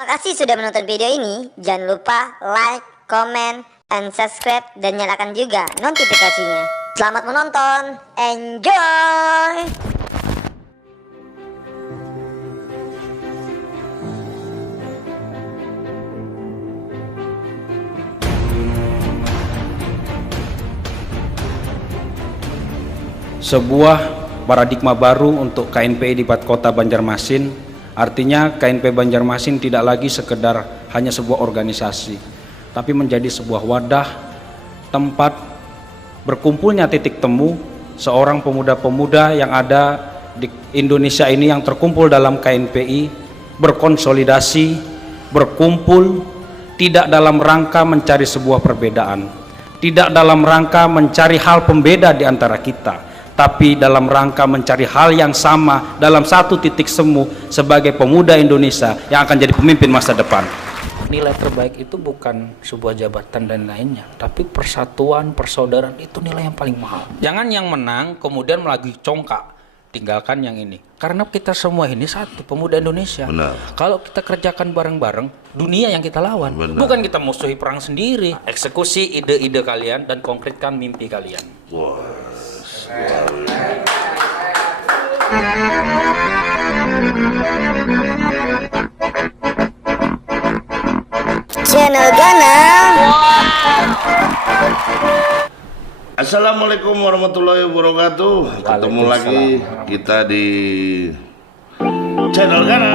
Terima kasih sudah menonton video ini. Jangan lupa like, comment, and subscribe, dan nyalakan juga notifikasinya. Selamat menonton, enjoy! Sebuah paradigma baru untuk KNPI di Kota Banjarmasin. Artinya KNPI Banjarmasin tidak lagi sekedar hanya sebuah organisasi, tapi menjadi sebuah wadah tempat berkumpulnya titik temu seorang pemuda-pemuda yang ada di Indonesia ini yang terkumpul dalam KNPI, berkonsolidasi, berkumpul, tidak dalam rangka mencari sebuah perbedaan, tidak dalam rangka mencari hal pembeda di antara kita, tapi dalam rangka mencari hal yang sama dalam satu titik semu sebagai pemuda Indonesia yang akan jadi pemimpin masa depan. Nilai terbaik itu bukan sebuah jabatan dan lainnya, tapi persatuan, persaudaraan itu nilai yang paling mahal. Jangan yang menang kemudian lagi congkak, tinggalkan yang ini. Karena kita semua ini satu, pemuda Indonesia. Benar. Kalau kita kerjakan bareng-bareng, dunia yang kita lawan. Benar. Bukan kita musuhi perang sendiri. Eksekusi ide-ide kalian dan konkretkan mimpi kalian. Wow. Channel Gana. Assalamualaikum warahmatullahi wabarakatuh. Ketemu lagi kita di channel Gana.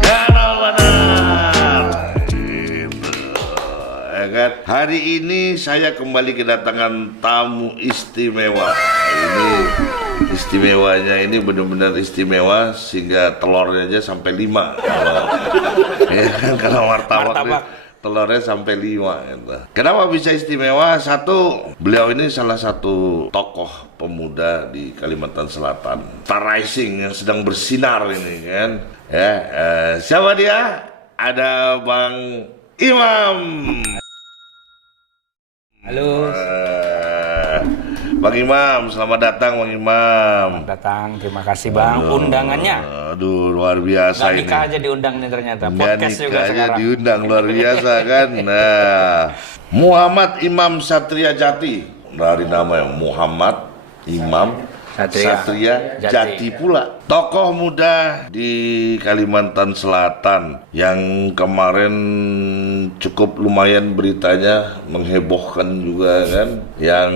Gana Benar. Gitu. Ya kan? Hari ini saya kembali kedatangan tamu istimewa. Ini istimewanya ini benar-benar istimewa sehingga telurnya aja sampai 5. Ya kan, kalau martabak telurnya sampai 5 gitu. Kenapa bisa istimewa? Satu, beliau ini salah satu tokoh pemuda di Kalimantan Selatan, Star Rising yang sedang bersinar ini kan. Ya, siapa dia? Ada Bang Imam. Halo. Bang Imam, selamat datang Bang Imam. Selamat datang, terima kasih Bang. Undangannya. Aduh, luar biasa ini. Nikah aja diundang nih ternyata. Nggak Podcast nikah juga aja sekarang. diundang, luar biasa kan. Nah, Muhammad Imam Satria Jati. Dari nama yang Muhammad Imam Satria Jati pula. Tokoh muda di Kalimantan Selatan yang kemarin cukup lumayan beritanya menghebohkan juga kan. Yang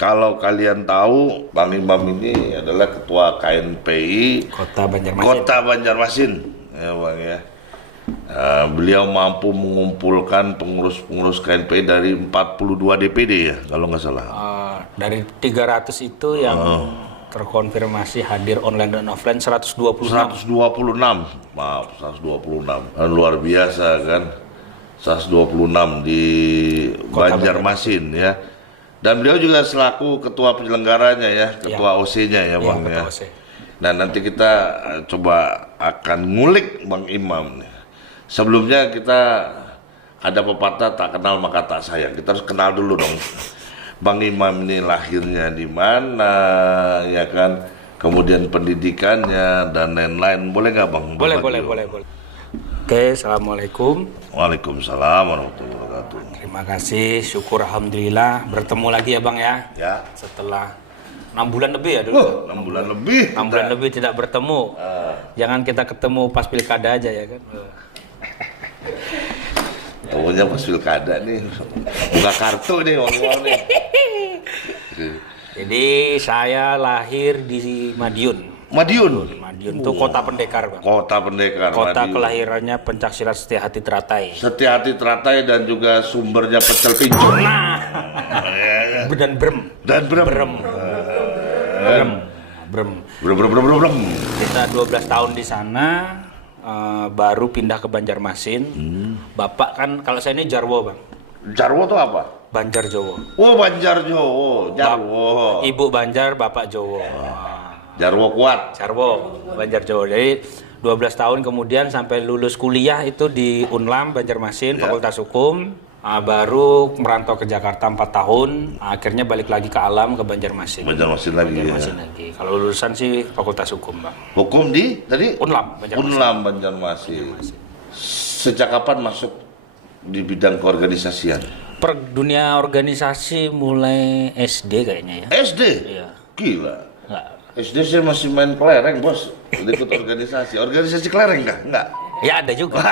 kalau kalian tahu, Bang Imam ini adalah ketua KNPI Kota Banjarmasin. Ya Bang ya. Beliau mampu mengumpulkan pengurus-pengurus KNPI dari 42 DPD ya, kalau nggak salah. Dari 300 itu yang terkonfirmasi hadir online dan offline 126. 126, maaf 126. Luar biasa kan, 126 di Banjarmasin ya. Dan beliau juga selaku ketua penyelenggaranya ya, ketua OC-nya ya Bang ya. Nah nanti kita coba akan ngulik Bang Imam nih. Sebelumnya kita ada pepatah tak kenal maka tak sayang. Kita harus kenal dulu dong. Bang Imam ini lahirnya di mana, ya kan? Kemudian pendidikannya dan lain-lain. Boleh nggak Bang? Boleh. Oke, assalamualaikum. Waalaikumsalam warahmatullahi wabarakatuh. Terima kasih, syukur alhamdulillah bertemu lagi ya Bang ya. Ya. Setelah 6 bulan lebih ya dulu. 6 bulan lebih. 6 bulan lebih tidak bertemu. Jangan kita ketemu pas pilkada aja ya kan. Pokoknya pas pilkada nih, buka kartu nih orang-orang nih. Jadi saya lahir di Madiun. Madiun itu kota pendekar Bang. Kota pendekar. Kota Madiun. Kelahirannya Pencaksilat Setiahati Teratai. Setiahati Teratai dan juga sumbernya pecel pincuk. Nah. Dan Brem. Brem. Kita 12 tahun di sana. Baru pindah ke Banjarmasin. Bapak kan, kalau saya ini Jarwo Bang. Jarwo itu apa? Banjar Jowo. Oh Banjar Jowo, Jarwo. Ibu Banjar, Bapak Jowo. Jarwo kuat. Jarwo, Banjar Jowo. Jadi 12 tahun kemudian sampai lulus kuliah itu di Unlam Banjarmasin, Fakultas Hukum. Baru merantau ke Jakarta 4 tahun, akhirnya balik lagi ke alam ke Banjarmasin. Banjarmasin lagi. Kalau lulusan sih Fakultas Hukum Bang. Hukum di tadi? Unlam Banjarmasin. Unlam Banjarmasin. Sejak kapan masuk di bidang keorganisasian? Per dunia organisasi mulai SD kayaknya ya. SD? Iya. Gila. Nggak. SD saya masih main kelereng, Bos. Ikut organisasi. Organisasi kelereng nggak? Nggak. Ya ada juga.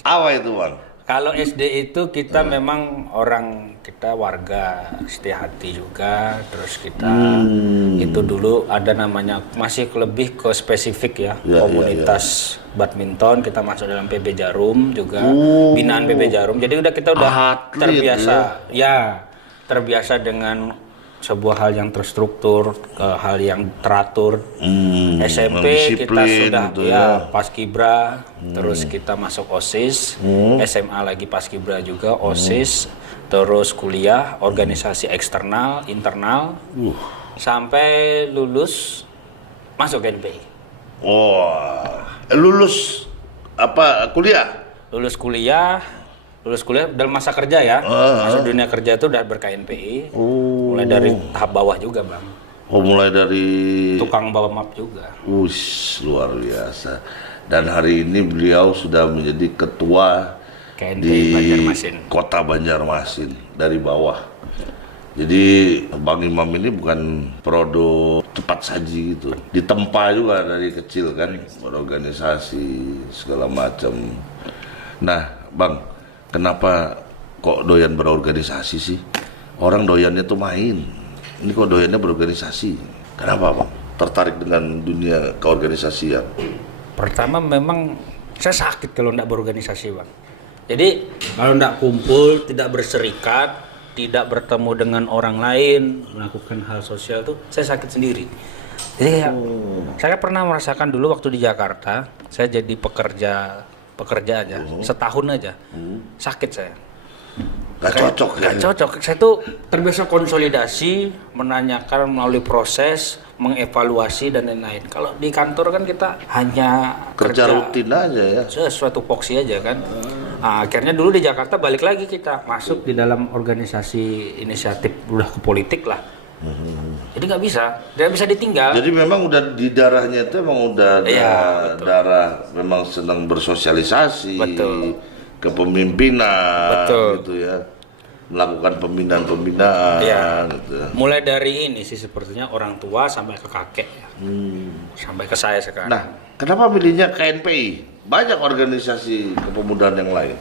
Apa itu, Bang? Kalau SD itu kita memang kita warga setia hati juga, terus kita itu dulu ada namanya masih lebih ke spesifik ya, komunitas badminton, kita masuk dalam PB Jarum juga, binaan PB Jarum. Jadi kita udah terbiasa terbiasa dengan sebuah hal yang terstruktur, hal yang teratur. SMP kita sudah gitu ya. Paskibra, terus kita masuk OSIS, SMA lagi Paskibra juga, OSIS, terus kuliah, organisasi eksternal, internal, sampai lulus masuk NPI. Lulus apa kuliah? Lulus kuliah dalam masa kerja ya, masuk dunia kerja itu udah ber-KNPI, mulai dari tahap bawah juga Bang. Mulai dari Tukang bawa map juga. Luar biasa. Dan hari ini beliau sudah menjadi ketua KNPI di Banjarmasin. Kota Banjarmasin dari bawah. Jadi Bang Imam ini bukan produk cepat saji gitu, ditempa juga dari kecil kan, berorganisasi segala macam. Nah, Bang, kenapa kok doyan berorganisasi sih? Orang doyannya tuh main, ini kok doyannya berorganisasi. Kenapa, Bang? Tertarik dengan dunia keorganisasian? Pertama memang saya sakit kalau enggak berorganisasi Bang. Jadi kalau enggak kumpul, tidak berserikat, tidak bertemu dengan orang lain, melakukan hal sosial tuh saya sakit sendiri. Jadi saya pernah merasakan dulu waktu di Jakarta, saya jadi pekerja aja, setahun aja, sakit saya. Gak cocok ya? Gak cocok, saya tuh terbiasa konsolidasi, menanyakan melalui proses, mengevaluasi dan lain-lain. Kalau di kantor kan kita hanya Kerja rutin aja ya? Sesuatu voksi aja kan. Nah, akhirnya dulu di Jakarta balik lagi kita masuk di dalam organisasi inisiatif, udah ke politik lah. Jadi nggak bisa ditinggal. Jadi memang udah di darahnya itu emang udah darah memang senang bersosialisasi, kepemimpinan, gitu ya, melakukan pembinaan gitu ya. Mulai dari ini sih sepertinya orang tua sampai ke kakek ya, sampai ke saya sekarang. Nah, kenapa milihnya KNPI? Banyak organisasi kepemudaan yang lain.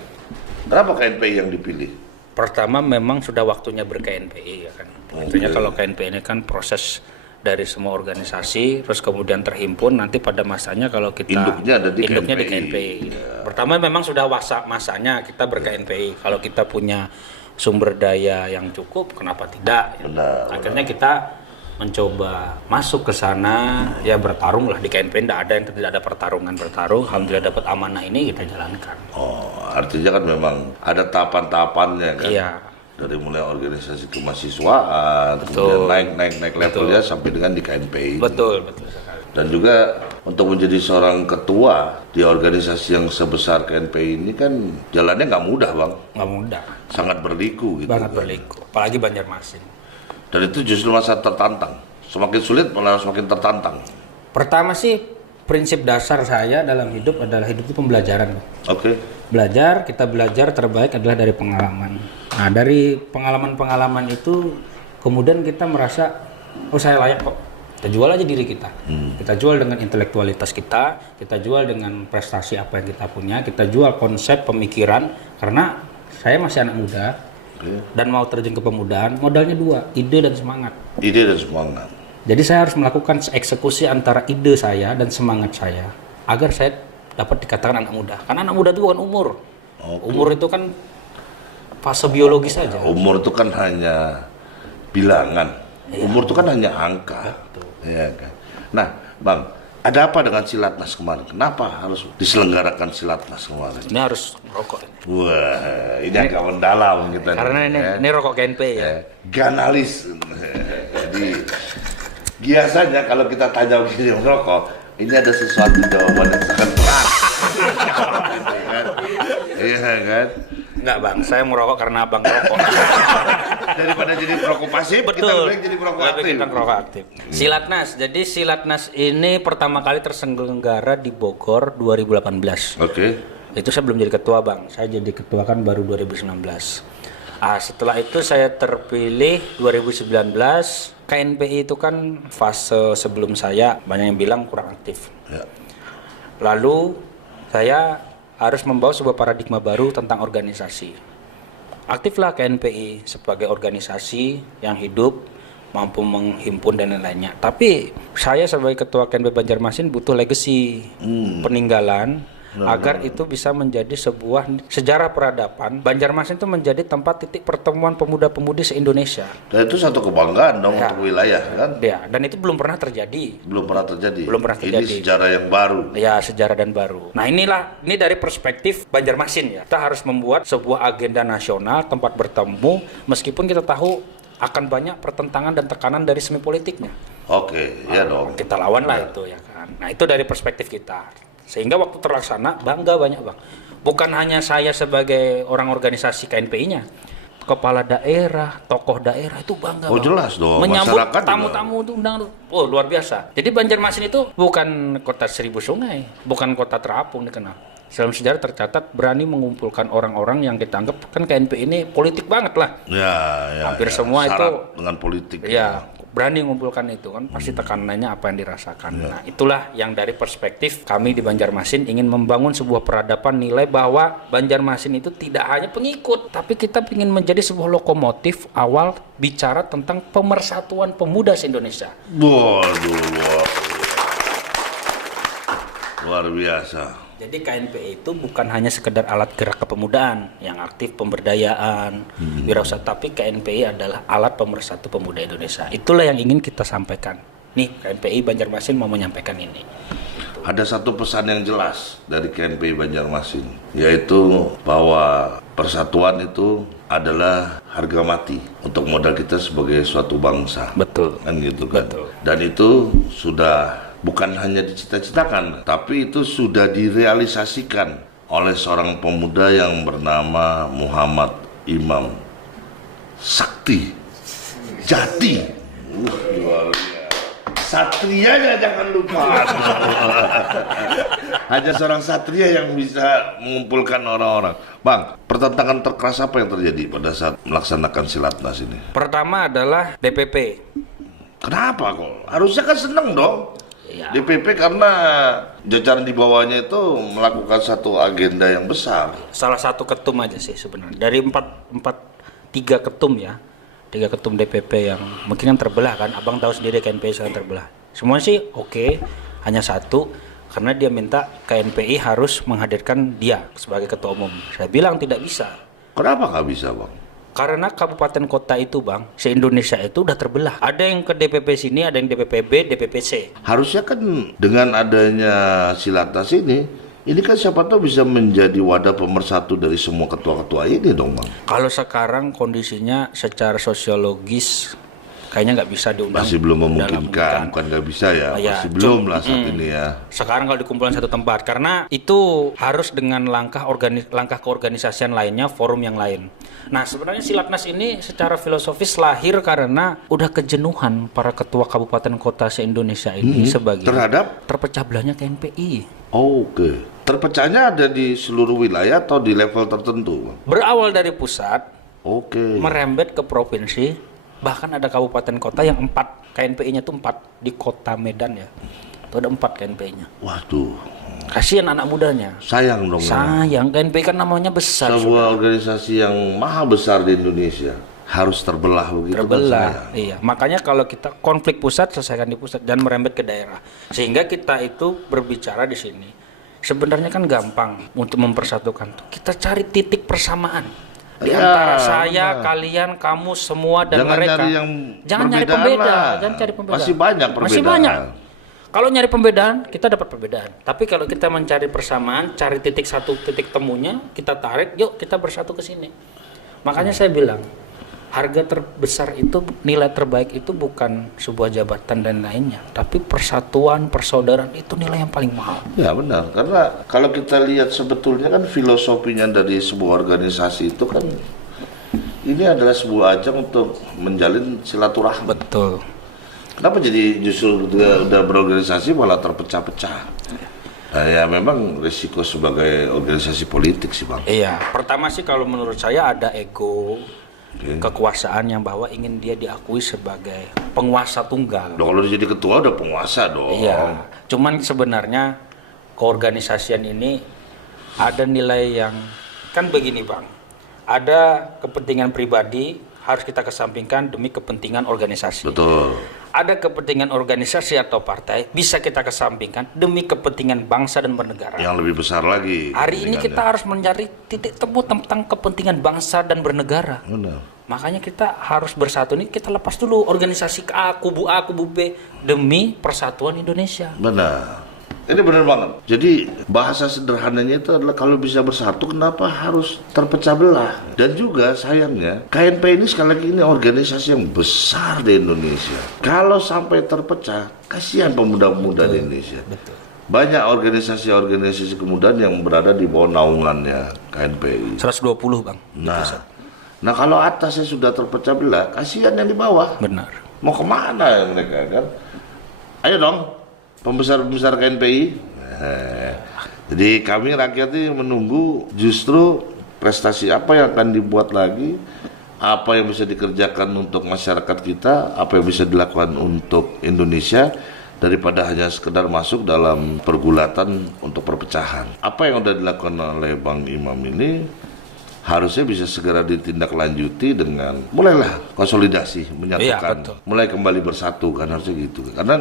Kenapa KNPI yang dipilih? Pertama memang sudah waktunya ber-KNPI ya kan. Tentunya kalau KNPI ini kan proses dari semua organisasi, terus kemudian terhimpun nanti pada masanya kalau kita induknya ada di KNPI. Pertama memang sudah masanya kita ber-KNPI. Kalau kita punya sumber daya yang cukup, kenapa tidak? Akhirnya kita mencoba masuk ke sana, ya bertarung lah di KNPI. Tidak ada yang tidak ada bertarung. Alhamdulillah dapat amanah ini kita jalankan. Artinya kan memang ada tahapan-tahapannya kan. Iya. Dari mulai organisasi kemahasiswaan, kemudian naik levelnya sampai dengan di KNPI. Betul sekali. Dan juga untuk menjadi seorang ketua di organisasi yang sebesar KNPI ini kan jalannya nggak mudah, Bang. Nggak mudah. Sangat berliku gitu. Banget berliku. Apalagi Banjarmasin. Dan itu justru masa tertantang. Semakin sulit malah semakin tertantang. Pertama sih prinsip dasar saya dalam hidup adalah hidup itu pembelajaran. Kita belajar terbaik adalah dari pengalaman. Nah, dari pengalaman-pengalaman itu kemudian kita merasa saya layak kok. Kita jual aja diri kita. Kita jual dengan intelektualitas kita jual dengan prestasi apa yang kita punya, kita jual konsep pemikiran karena saya masih anak muda. Dan mau terjun ke pemudaan, modalnya dua, ide dan semangat. Jadi saya harus melakukan eksekusi antara ide saya dan semangat saya agar saya dapat dikatakan anak muda. Karena anak muda itu bukan umur. Umur itu kan fase biologis saja. Umur itu kan hanya bilangan. Umur itu kan hanya angka. Ya kan. Nah, Bang, ada apa dengan Silatnas kemarin? Kenapa harus diselenggarakan Silatnas kemarin? Ini harus merokok. Wah, ini agak mendalam kita. Karena ini rokok KNPI ya. Ganalis. Jadi biasanya kalau kita tanya begini merokok, ini ada sesuatu jawaban yang sangat berat. Iya kan? Enggak Bang, saya merokok karena Abang rokok. Daripada jadi proaktif, kita Betul. lebih jadi proaktif. Lebih kita proaktif. Silatnas. Jadi Silatnas ini pertama kali terselenggara di Bogor 2018. Oke. Itu saya belum jadi ketua, Bang. Saya jadi ketua kan baru 2019. Setelah itu saya terpilih 2019. KNPI itu kan fase sebelum saya, banyak yang bilang kurang aktif. Ya. Lalu saya harus membawa sebuah paradigma baru tentang organisasi. Aktiflah KNPI sebagai organisasi yang hidup, mampu menghimpun dan lain-lainnya. Tapi saya sebagai ketua KNPI Banjarmasin butuh legacy, peninggalan, agar itu bisa menjadi sebuah sejarah peradaban. Banjarmasin itu menjadi tempat titik pertemuan pemuda-pemudi se-Indonesia. Dan itu satu kebanggaan dong Ya. untuk wilayah kan? Ya, dan itu belum pernah terjadi. Belum pernah terjadi. Belum pernah terjadi. Ini sejarah yang baru. Ya, sejarah dan baru. Nah, ini dari perspektif Banjarmasin ya. Kita harus membuat sebuah agenda nasional, tempat bertemu, meskipun kita tahu akan banyak pertentangan dan tekanan dari semi politiknya. Oke, ya dong. Kita lawan lah itu ya kan. Nah, itu dari perspektif kita. Sehingga waktu terlaksana bangga banyak, Bang. Bukan hanya saya sebagai orang organisasi KNPI-nya, kepala daerah, tokoh daerah itu bangga. Oh, Bang. jelas dong. Menyambut Masyarakat tamu-tamu itu undang. Oh, luar biasa. Jadi Banjarmasin itu bukan kota 1000 sungai, bukan kota terapung dikenal. Dalam sejarah tercatat berani mengumpulkan orang-orang yang kita anggap kan KNPI ini politik banget lah. Ya. Hampir semua Syarat itu dengan politik. ya berani mengumpulkan itu kan pasti tekanannya apa yang dirasakan. Nah, itulah yang dari perspektif kami di Banjarmasin ingin membangun sebuah peradaban nilai bahwa Banjarmasin itu tidak hanya pengikut, tapi kita ingin menjadi sebuah lokomotif awal bicara tentang pemersatuan pemuda se-Indonesia. Waduh. Luar biasa. Jadi KNPI itu bukan hanya sekedar alat gerak kepemudaan yang aktif pemberdayaan, wirausaha, tapi KNPI adalah alat pemersatu pemuda Indonesia. Itulah yang ingin kita sampaikan. Nih, KNPI Banjarmasin mau menyampaikan ini. Ada satu pesan yang jelas dari KNPI Banjarmasin, yaitu bahwa persatuan itu adalah harga mati untuk modal kita sebagai suatu bangsa. Betul. Kan gitu kan. Betul. Dan itu sudah bukan hanya dicita-citakan, tapi itu sudah direalisasikan oleh seorang pemuda yang bernama Muhammad Imam Sakti Jati. Luar biasa. Satrianya jangan lupa. Hanya seorang satria yang bisa mengumpulkan orang-orang. Bang, pertentangan terkeras apa yang terjadi pada saat melaksanakan Silatnas ini? Pertama adalah DPP. Kenapa kok? Harusnya kan seneng dong. Ya. DPP karena jajaran di bawahnya itu melakukan satu agenda yang besar. Salah satu ketum aja sih sebenarnya. Dari tiga ketum ya. 3 ketum DPP yang mungkin kan terbelah kan. Abang tahu sendiri KNPI sekarang terbelah. Semua sih oke, hanya satu karena dia minta KNPI harus menghadirkan dia sebagai ketua umum. Saya bilang tidak bisa. Kenapa nggak bisa, Bang? Karena kabupaten kota itu, Bang, se-Indonesia itu udah terbelah. Ada yang ke DPP sini, ada yang DPP B, DPP C. Harusnya kan dengan adanya Silatnas ini kan siapa tahu bisa menjadi wadah pemersatu dari semua ketua-ketua ini dong, Bang. Kalau sekarang kondisinya secara sosiologis kayaknya nggak bisa diundang. Masih belum memungkinkan, bukan nggak bisa ya, Ya, masih belum lah saat ini ya. Sekarang kalau dikumpulkan satu tempat, karena itu harus dengan langkah keorganisasian lainnya, forum yang lain. Nah, sebenarnya Silatnas ini secara filosofis lahir karena udah kejenuhan para ketua kabupaten kota se-Indonesia ini sebagai Terhadap? terpecah belahnya KNPI. Oke. Terpecahnya ada di seluruh wilayah atau di level tertentu, Bang? Berawal dari pusat, Oke. merembet ke provinsi, bahkan ada kabupaten kota yang 4 KNPI-nya tuh 4 di kota Medan ya. Itu ada 4 KNPI-nya. Waduh. Kasihan anak mudanya. Sayang dong. Sayang, KNPI kan namanya besar. Sebuah organisasi yang maha besar di Indonesia harus terbelah begitu kan, Terbelah. sayang. Iya, makanya kalau kita konflik pusat selesaikan di pusat dan merembet ke daerah. Sehingga kita itu berbicara di sini. Sebenarnya kan gampang untuk mempersatukan. Kita cari titik persamaan di Ya, antara saya, benar. kalian, kamu semua dan Jangan mereka. nyari yang Jangan nyari perbedaan pembeda, lah. jangan cari pembeda. Masih banyak perbedaan. Masih banyak. Kalau nyari pembedaan, kita dapat perbedaan. Tapi kalau kita mencari persamaan, cari titik satu titik temunya, kita tarik, yuk kita bersatu ke sini. Makanya saya bilang, harga terbesar itu, nilai terbaik itu bukan sebuah jabatan dan lainnya, tapi persatuan, persaudaraan itu nilai yang paling mahal. Ya benar, karena kalau kita lihat sebetulnya kan filosofinya dari sebuah organisasi itu kan ini adalah sebuah ajang untuk menjalin silaturahmi. Betul. Kenapa jadi justru udah berorganisasi malah terpecah-pecah? Nah, ya memang risiko sebagai organisasi politik sih Bang. Iya, pertama sih kalau menurut saya ada ego, kekuasaan yang bahwa ingin dia diakui sebagai penguasa tunggal. Kalau dia jadi ketua udah penguasa dong. Iya, cuman sebenarnya keorganisasian ini ada nilai yang kan begini Bang, ada kepentingan pribadi harus kita kesampingkan demi kepentingan organisasi. Betul. Ada kepentingan organisasi atau partai bisa kita kesampingkan demi kepentingan bangsa dan bernegara. Yang lebih besar lagi. Hari ini kita harus mencari titik temu tentang kepentingan bangsa dan bernegara. Benar. Makanya kita harus bersatu nih, kita lepas dulu organisasi A, kubu B demi persatuan Indonesia. Benar. Ini benar banget. Jadi bahasa sederhananya itu adalah kalau bisa bersatu kenapa harus terpecah belah? Dan juga sayangnya KNP ini sekali lagi ini organisasi yang besar di Indonesia. Kalau sampai terpecah, kasihan pemuda-pemuda di Indonesia. Betul. Banyak organisasi-organisasi kemudaan yang berada di bawah naungannya KNPI. 120 Bang. Nah kalau atasnya sudah terpecah belah, kasihan yang di bawah. Benar. Mau kemana ya mereka kan? Ayo dong, pembesar-pembesar KNPI. Jadi kami rakyat ini menunggu justru prestasi apa yang akan dibuat lagi, apa yang bisa dikerjakan untuk masyarakat kita, apa yang bisa dilakukan untuk Indonesia, daripada hanya sekedar masuk dalam pergulatan untuk perpecahan. Apa yang sudah dilakukan oleh Bang Imam ini harusnya bisa segera ditindaklanjuti dengan mulailah konsolidasi, menyatukan, mulai kembali bersatu kan, harusnya gitu. Karena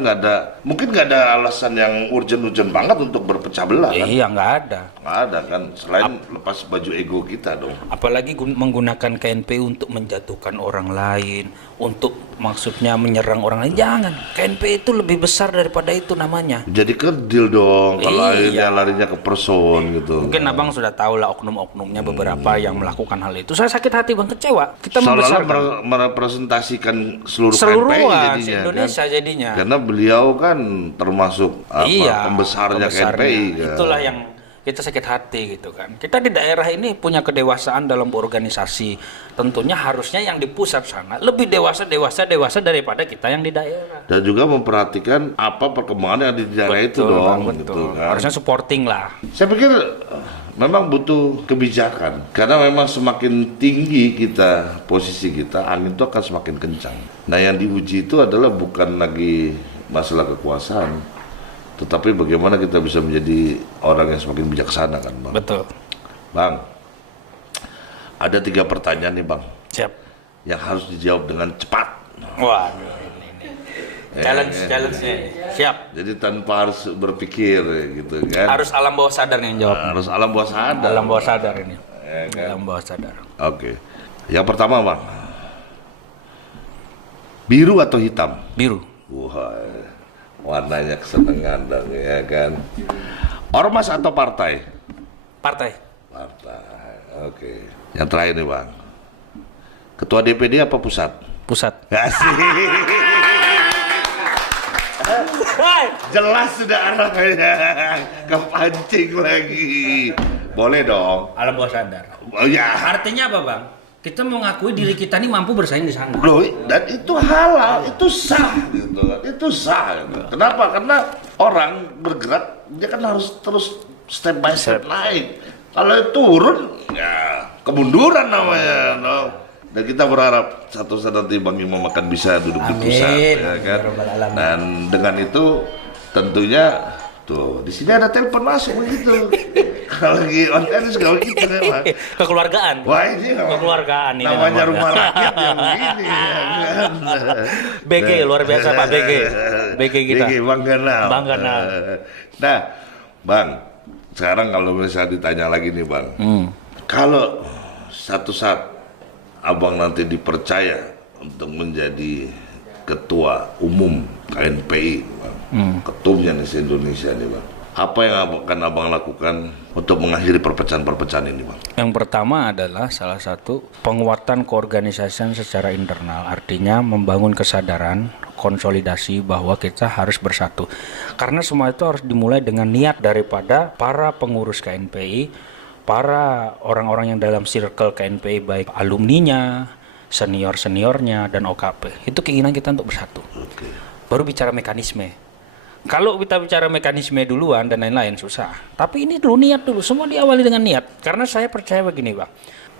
mungkin nggak ada alasan yang urgent banget untuk berpecah belah kan? Iya, nggak ada. Nggak ada kan, selain lepas baju ego kita dong. Apalagi menggunakan KNPI untuk menjatuhkan orang lain, untuk maksudnya menyerang orang lain. Jangan, KNPI itu lebih besar daripada itu namanya. Jadi kerdil dong, kalau akhirnya larinya ke person gitu. Mungkin abang sudah tahu lah oknum-oknumnya beberapa yang melakukan hal itu. Saya sakit hati bang, kecewa. Kita membesarkan, merepresentasikan seluruh KNPI jadinya, Indonesia kan? Jadinya. Karena beliau kan termasuk pembesarnya KNPI. Kan? Itulah yang kita sakit hati gitu kan. Kita di daerah ini punya kedewasaan dalam berorganisasi. Tentunya harusnya yang di pusat sana lebih dewasa daripada kita yang di daerah. Dan juga memperhatikan apa perkembangan yang di daerah itu dong. Betul. Gitu, kan? Harusnya supporting lah. Saya pikir memang butuh kebijakan. Karena memang semakin tinggi kita, posisi kita, angin itu akan semakin kencang. Nah yang diuji itu adalah bukan lagi masalah kekuasaan, tetapi bagaimana kita bisa menjadi orang yang semakin bijaksana kan Bang? Betul. Bang, ada 3 pertanyaan nih Bang. Siap. Yang harus dijawab dengan cepat. Wah, ini. Challenge-nya. Siap. Jadi tanpa harus berpikir gitu kan. Harus alam bawah sadar yang jawab. Harus alam bawah sadar. Alam bawah sadar ini. Ya, kan? Alam bawah sadar. Oke. Yang pertama Bang. Biru atau hitam? Biru. Wah, warnanya kesenangan dong ya kan. Ormas atau partai? Partai. Partai. Oke. Yang terakhir nih Bang. Ketua DPD apa pusat? Pusat. Asik. Jelas sudah arahnya. Kepancing lagi. Boleh dong. Alam bawah sadar. Oh ya. Artinya apa bang? Kita mau ngakui diri kita ini mampu bersaing di sana. Loh, dan itu halal, itu sah gitu kan. Itu sah gitu. Kenapa? Karena orang bergerak dia kan harus terus step by step naik. Kalau turun ya kemunduran namanya. No. Dan kita berharap satu saat nanti Bang Imam akan bisa duduk di pusat ya kan. Dan dengan itu tentunya tuh di sini ada telepon masuk begitu. Kalau lagi on air segala gitu ya Bang. Kekeluargaan. Wah ini kekeluargaan ini namanya rumah rakyat yang begini ya kan. BG luar biasa Pak BG. BG kita. BG Bang Ganal. Bang Ganal. Nah, Bang, sekarang kalau misalnya ditanya lagi nih Bang. Kalau satu saat Abang nanti dipercaya untuk menjadi ketua umum KNPI, Bang. Ketumnya nih se-Indonesia nih Bang. Apa yang akan Abang lakukan untuk mengakhiri perpecahan-perpecahan ini Bang? Yang pertama adalah salah satu penguatan keorganisasian secara internal. Artinya membangun kesadaran, konsolidasi bahwa kita harus bersatu. Karena semua itu harus dimulai dengan niat daripada para pengurus KNPI, para orang-orang yang dalam circle KNPI, baik alumninya, senior-seniornya dan OKP. Itu keinginan kita untuk bersatu. Oke. Baru bicara mekanisme. Kalau kita bicara mekanisme duluan dan lain-lain susah. Tapi ini dulu niat dulu, semua diawali dengan niat. Karena saya percaya begini Bang,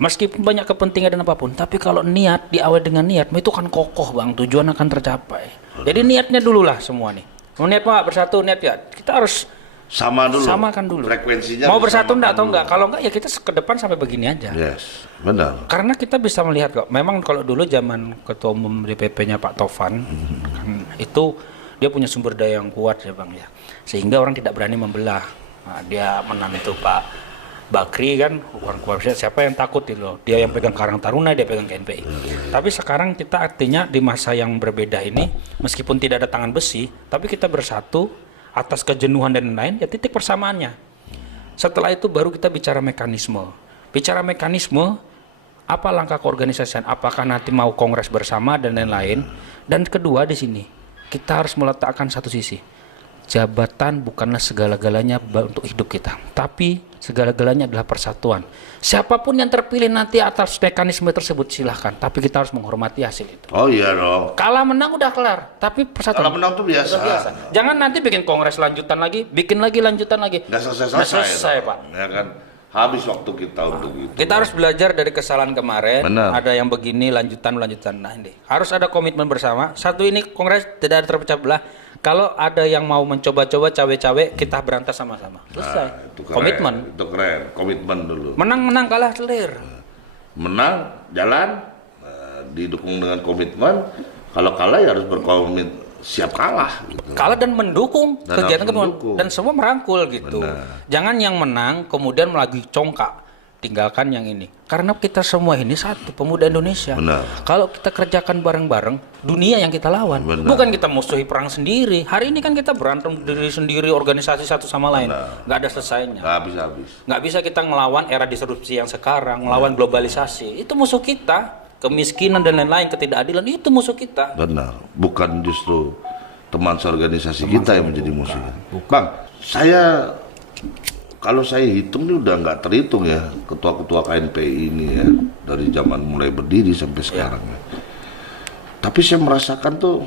meskipun banyak kepentingan dan apapun, tapi kalau niat diawali dengan niat, itu kan kokoh Bang, tujuan akan tercapai. Jadi niatnya dulu lah semua nih. Mau niat Pak bersatu, niat ya, kita harus samakan dulu. Frekuensinya mau bersatu enggak atau dulu. enggak? Kalau enggak ya kita ke depan sampai begini aja. Yes, benar. Karena kita bisa melihat kok, memang kalau dulu zaman ketua umum DPP-nya Pak Tovan, kan, itu dia punya sumber daya yang kuat ya Bang ya, sehingga orang tidak berani membelah. Nah, dia menang itu Pak Bakri kan, orang kuat, siapa yang takut itu loh, dia yang pegang Karang Taruna, dia pegang KNPI. Tapi sekarang kita artinya di masa yang berbeda ini, meskipun tidak ada tangan besi, tapi kita bersatu atas kejenuhan dan lain-lain, ya titik persamaannya. Setelah itu baru kita bicara mekanisme. Bicara mekanisme, apa langkah keorganisasian, apakah nanti mau kongres bersama dan lain-lain. Dan kedua di sini, kita harus meletakkan satu sisi. Jabatan bukanlah segala-galanya untuk hidup kita, tapi segala-galanya adalah persatuan. Siapapun yang terpilih nanti atas mekanisme tersebut silahkan, tapi kita harus menghormati hasil itu. Oh iya dong. Kalah menang udah kelar, tapi persatuan. Kalah menang tuh biasa. Jangan nanti bikin kongres lanjutan lagi, bikin lagi lanjutan lagi. Nggak selesai Pak. Ya kan, habis waktu kita untuk itu. Kita harus belajar dari kesalahan kemarin. Benar. Ada yang begini lanjutan. Nah ini harus ada komitmen bersama. Satu, ini kongres tidak ada terpecah belah. Kalau ada yang mau mencoba-coba cawe-cawe, kita berantas sama-sama. Selesai. Nah, itu keren, komitmen. Itu keren, komitmen dulu. Menang kalah clear. Menang jalan didukung dengan komitmen. Kalau kalah ya harus berkomit, siap kalah. Gitu. Kalah dan mendukung Dan kegiatan mendukung. dan semua merangkul gitu. Benar. Jangan yang menang kemudian lagi congkak, tinggalkan yang ini. Karena kita semua ini satu, pemuda Indonesia. Benar. Kalau kita kerjakan bareng-bareng, dunia yang kita lawan. Benar. Bukan kita musuhi perang sendiri. Hari ini kan kita berantem diri sendiri, organisasi satu sama lain. Benar. Nggak ada selesainya. Nggak habis-habis. Nggak bisa kita ngelawan era disrupsi yang sekarang, ngelawan globalisasi. Itu musuh kita. Kemiskinan dan lain-lain, ketidakadilan, itu musuh kita. Benar. Bukan justru teman seorganisasi kita yang menjadi musuh. Bang, saya kalau saya hitung ini udah nggak terhitung ya ketua-ketua KNPI ini ya, dari zaman mulai berdiri sampai sekarang ya. Tapi saya merasakan tuh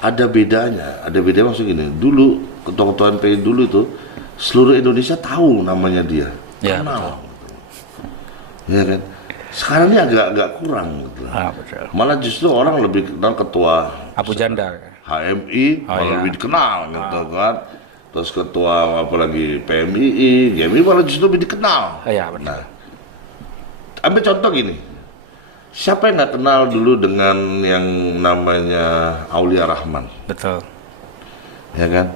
ada bedanya maksud gini. Dulu ketua-ketua KNPI dulu itu seluruh Indonesia tahu namanya dia, Ya, kenal, ya kan. Sekarang ini agak kurang gitu. Betul. Malah justru orang lebih kenal ketua Abu Jandar. HMI, malah iya. lebih dikenal gitu kan. Terus ketua apalagi PMII, GMI malah justru lebih dikenal. Iya, benar. Nah, ambil contoh gini. Siapa yang nggak kenal dulu dengan yang namanya Aulia Rahman? Betul. Ya kan?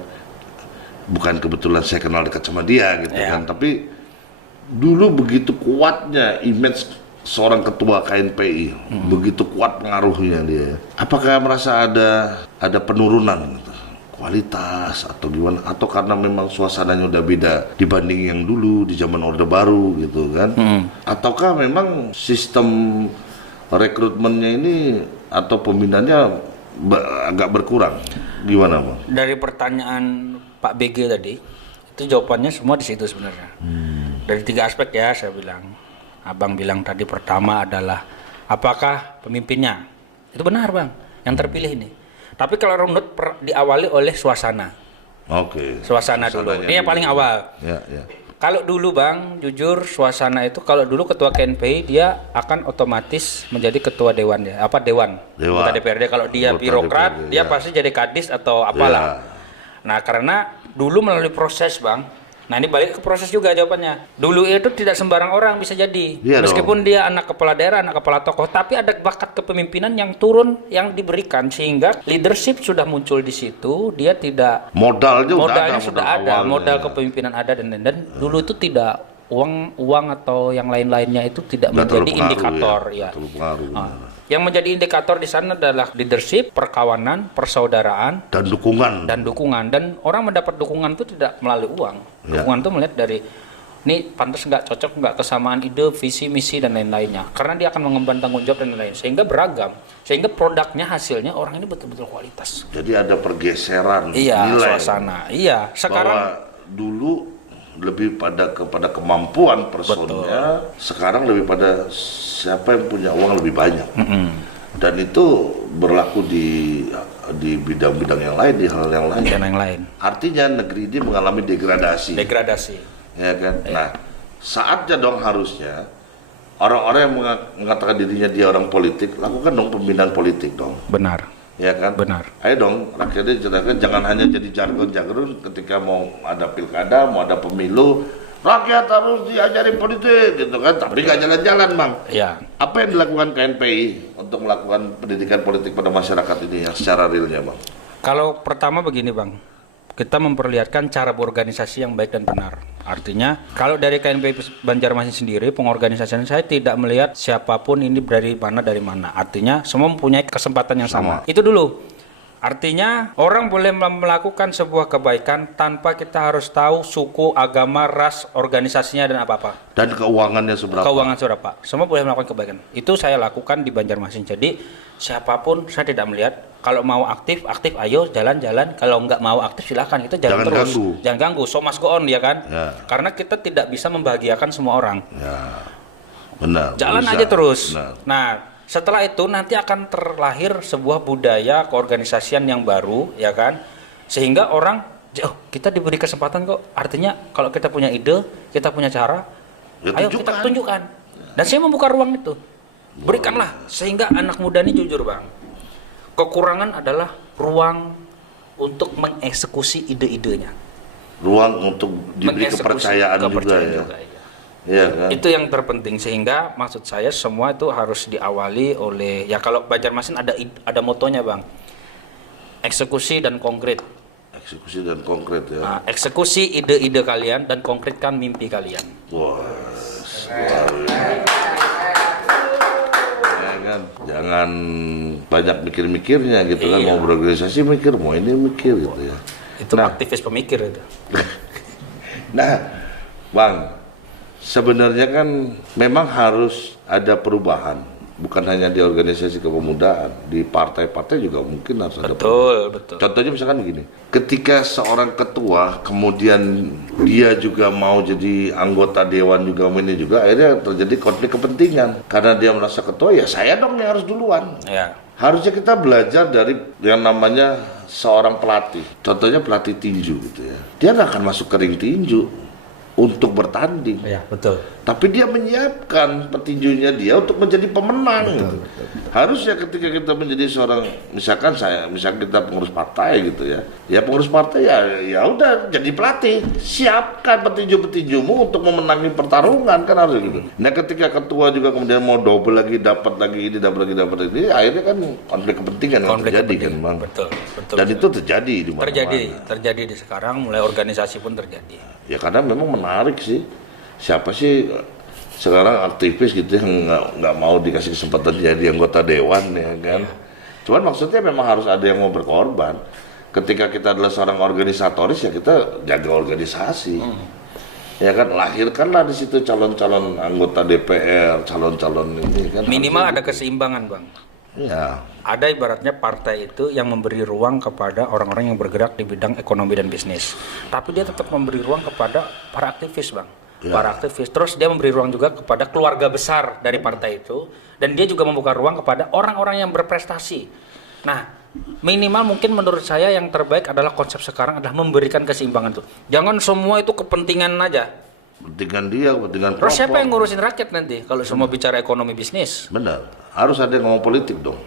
Bukan kebetulan saya kenal dekat sama dia gitu Iya. kan, tapi dulu begitu kuatnya image seorang ketua KNPI, begitu kuat pengaruhnya dia. Apakah merasa ada penurunan gitu, kualitas atau gimana? Atau karena memang suasananya udah beda dibanding yang dulu di zaman Orde Baru gitu kan? Ataukah memang sistem rekrutmennya ini atau pembinaannya agak berkurang? Gimana Bang? Dari pertanyaan Pak BG tadi, itu jawabannya semua di situ sebenarnya. Dari 3 aspek ya saya bilang. Abang bilang tadi pertama adalah apakah pemimpinnya? Itu benar Bang, yang terpilih ini. Tapi kalau runut diawali oleh suasana. Oke. Suasana dulu. Ini yang paling awal. Ya, ya. Kalau dulu Bang, jujur suasana itu kalau dulu ketua KNPI dia akan otomatis menjadi ketua dewan ya. Dewan. Anggota DPRD. Kalau dia Anggota birokrat, DPRD, dia ya. pasti jadi kadis atau apalah. Nah, karena dulu melalui proses Bang. Nah, ini balik ke proses juga jawabannya. Dulu itu tidak sembarang orang bisa jadi. Iya Meskipun dia anak kepala daerah, anak kepala tokoh, tapi ada bakat kepemimpinan yang turun, yang diberikan sehingga leadership sudah muncul di situ. Dia tidak modalnya sudah ada, modal kepemimpinan ada dan dulu itu tidak uang atau yang lain-lainnya itu tidak menjadi indikator ya. Yang menjadi indikator di sana adalah leadership, perkawanan, persaudaraan dan dukungan dan orang mendapat dukungan itu tidak melalui uang. Dukungan itu melihat dari ini pantas nggak, cocok nggak, kesamaan ide, visi, misi dan lain-lainnya. Karena dia akan mengemban tanggung jawab dan lain-lain sehingga beragam, sehingga produknya hasilnya orang ini betul-betul kualitas. Jadi ada pergeseran Iya, nilai. suasana. Iya, sekarang bahwa dulu lebih kepada kemampuan personnya. Sekarang lebih pada siapa yang punya uang lebih banyak. Dan itu berlaku di bidang-bidang yang lain, di hal yang lain. Artinya negeri ini mengalami degradasi. Ya kan? Ya. Nah, saatnya dong harusnya orang-orang yang mengatakan dirinya dia orang politik, lakukan dong pembinaan politik dong. Benar. Ya kan? Benar. Ayo dong, rakyatnya jangan hanya jadi jargon-jargon ketika mau ada pilkada, mau ada pemilu, rakyat harus diajari politik gitu kan, tapi nggak jalan-jalan Bang. Iya. Apa yang dilakukan KNPI untuk melakukan pendidikan politik pada masyarakat ini yang secara realnya Bang? Kalau pertama begini Bang, kita memperlihatkan cara berorganisasi yang baik dan benar. Artinya, kalau dari KNPI Banjarmasin sendiri, pengorganisasian saya tidak melihat siapapun ini dari mana. Artinya, semua mempunyai kesempatan yang sama. Itu dulu. Artinya, orang boleh melakukan sebuah kebaikan tanpa kita harus tahu suku, agama, ras, organisasinya, dan apa-apa. Dan keuangannya seberapa. Semua boleh melakukan kebaikan. Itu saya lakukan di Banjarmasin. Jadi, siapapun saya tidak melihat. Kalau mau aktif, ayo jalan-jalan. Kalau nggak mau aktif, silakan. Itu jangan terus. Jangan ganggu. So must go on, ya kan? Ya. Karena kita tidak bisa membahagiakan semua orang. Ya. Benar. Jalan aja terus. Benar. Nah, setelah itu nanti akan terlahir sebuah budaya keorganisasian yang baru, ya kan? Sehingga orang, kita diberi kesempatan kok. Artinya kalau kita punya ide, kita punya cara, ya, ayo kita tunjukkan. Dan saya membuka ruang itu. Berikanlah sehingga anak muda ini jujur Bang. Kekurangan adalah ruang untuk mengeksekusi ide-idenya. Ruang untuk diberi kepercayaan juga ya. Ya kan? Itu yang terpenting, sehingga maksud saya semua itu harus diawali oleh, ya kalau Banjarmasin ada motonya Bang, eksekusi dan konkret. Eksekusi dan konkret ya. Nah, eksekusi ide-ide kalian dan konkretkan mimpi kalian. Wah, ya kan? Jangan banyak mikir-mikirnya gitu kan, mau berorganisasi mikir, mau ini mikir gitu ya. Itu aktivis pemikir itu. Nah, Bang, sebenarnya kan memang harus ada perubahan, bukan hanya di organisasi kepemudaan, di partai-partai juga mungkin harus ada perubahan. Betul. Contohnya misalkan begini, ketika seorang ketua kemudian dia juga mau jadi anggota dewan juga ini juga, akhirnya terjadi konflik kepentingan karena dia merasa ketua, ya saya dong yang harus duluan. Ya. Harusnya kita belajar dari yang namanya seorang pelatih. Contohnya pelatih tinju gitu ya. Dia nggak akan masuk ke ring tinju untuk bertanding. Ya, betul. Tapi dia menyiapkan petinjunya dia untuk menjadi pemenang. Betul. Harusnya ketika kita menjadi seorang, misalkan kita pengurus partai gitu ya. Ya pengurus partai ya udah jadi pelatih. Siapkan petinju-petinjumu untuk memenangi pertarungan, kan harus gitu. Nah, ketika ketua juga kemudian mau double lagi, dapat lagi ini, akhirnya kan konflik kepentingan yang terjadi kan, Bang. Betul. Dan itu terjadi di mana-mana. Terjadi di sekarang, mulai organisasi pun terjadi. Ya karena memang menarik sih. Siapa sih sekarang aktivis gitu yang nggak mau dikasih kesempatan jadi anggota dewan ya kan? Cuman maksudnya memang harus ada yang mau berkorban. Ketika kita adalah seorang organisatoris ya kita jaga organisasi. Ya kan, lahirkanlah di situ calon-calon anggota DPR, calon-calon ini kan. Minimal ada keseimbangan, Bang. Ya. Ada ibaratnya partai itu yang memberi ruang kepada orang-orang yang bergerak di bidang ekonomi dan bisnis. Tapi dia tetap memberi ruang kepada para aktivis, Bang. Ya. Para aktivis. Terus dia memberi ruang juga kepada keluarga besar dari partai itu. Dan dia juga membuka ruang kepada orang-orang yang berprestasi. Nah, minimal mungkin menurut saya yang terbaik adalah konsep sekarang adalah memberikan keseimbangan itu. Jangan semua itu kepentingan aja. Kepentingan dia, kepentingan terus siapa yang ngurusin rakyat nanti kalau semua bicara ekonomi bisnis? Benar. Harus ada yang ngomong politik dong.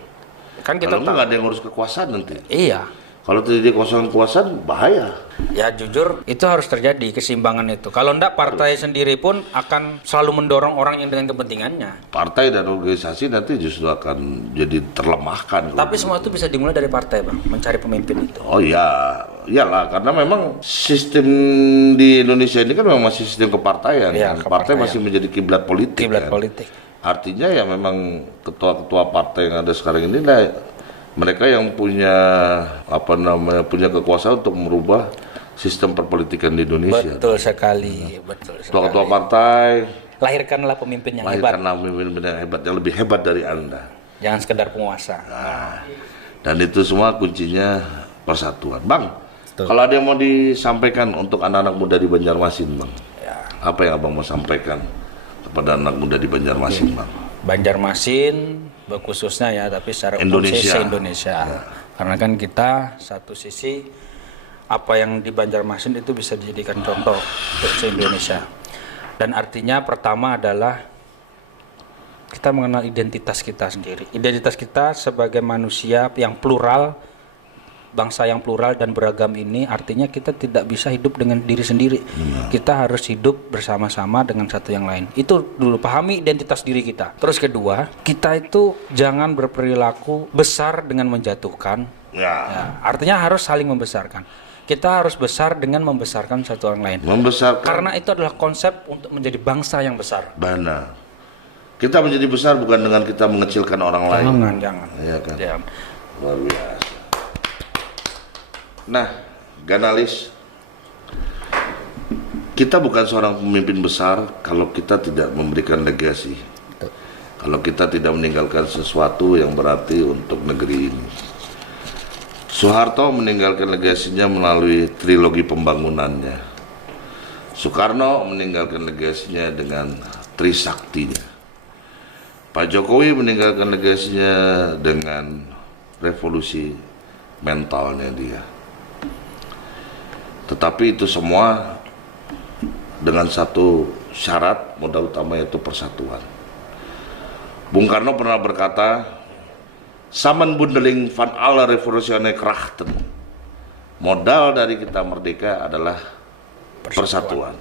Kan kita kalau nggak ada yang ngurus kekuasaan nanti. Iya. Kalau terjadi kekuasaan bahaya. Ya jujur itu harus terjadi keseimbangan itu. Kalau enggak partai sendiri pun akan selalu mendorong orang yang dengan kepentingannya. Partai dan organisasi nanti justru akan jadi terlemahkan. Tapi semua itu bisa dimulai dari partai, Bang, mencari pemimpin itu. Oh iya, iyalah karena memang sistem di Indonesia ini kan memang masih sistem kepartaian. Ya, partai masih menjadi kiblat politik. Politik. Artinya ya memang ketua-ketua partai yang ada sekarang ini mereka yang punya punya kekuasaan untuk merubah sistem perpolitikan di Indonesia. Betul sekali. Ketua-ketua partai, lahirkanlah pemimpin yang hebat. Lahirkanlah pemimpin yang hebat, yang lebih hebat dari Anda. Jangan sekedar penguasa. Nah, dan itu semua kuncinya persatuan. Bang, kalau ada yang mau disampaikan untuk anak-anak muda di Banjarmasin, Bang. Apa yang abang mau sampaikan kepada anak muda di Banjarmasin, Bang? Banjarmasin khususnya ya, tapi secara umum se-Indonesia. Ya. Karena kan kita satu sisi apa yang di Banjarmasin itu bisa dijadikan contoh untuk se-Indonesia. Dan artinya pertama adalah kita mengenal identitas kita sendiri. Identitas kita sebagai manusia yang plural, bangsa yang plural dan beragam ini artinya kita tidak bisa hidup dengan diri sendiri. Kita harus hidup bersama-sama dengan satu yang lain. Itu dulu, pahami identitas diri kita. Terus kedua, kita itu jangan berperilaku besar dengan menjatuhkan. Ya, artinya harus saling membesarkan. Kita harus besar dengan membesarkan satu orang lain. Membesarkan. Karena itu adalah konsep untuk menjadi bangsa yang besar. Benar. Kita menjadi besar bukan dengan kita mengecilkan orang lain. Jangan. Iya kan? Jangan. Luar biasa. Nah, Ganalis, kita bukan seorang pemimpin besar kalau kita tidak memberikan legasi. Kalau kita tidak meninggalkan sesuatu yang berarti untuk negeri ini. Soeharto meninggalkan legasinya melalui trilogi pembangunannya. Soekarno meninggalkan legasinya dengan Trisaktinya. Pak Jokowi meninggalkan legasinya dengan revolusi mentalnya dia. Tetapi itu semua dengan satu syarat modal utama, yaitu persatuan. Bung Karno pernah berkata, "Samenbundeling van alle revolutionaire krachten." Modal dari kita merdeka adalah persatuan.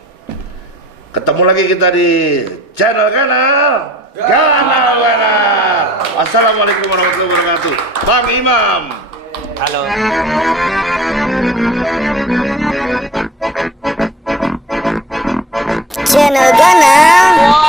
Ketemu lagi kita di channel Kanal. Assalamualaikum warahmatullahi wabarakatuh. Bang Imam. Halo. Channel Kanal.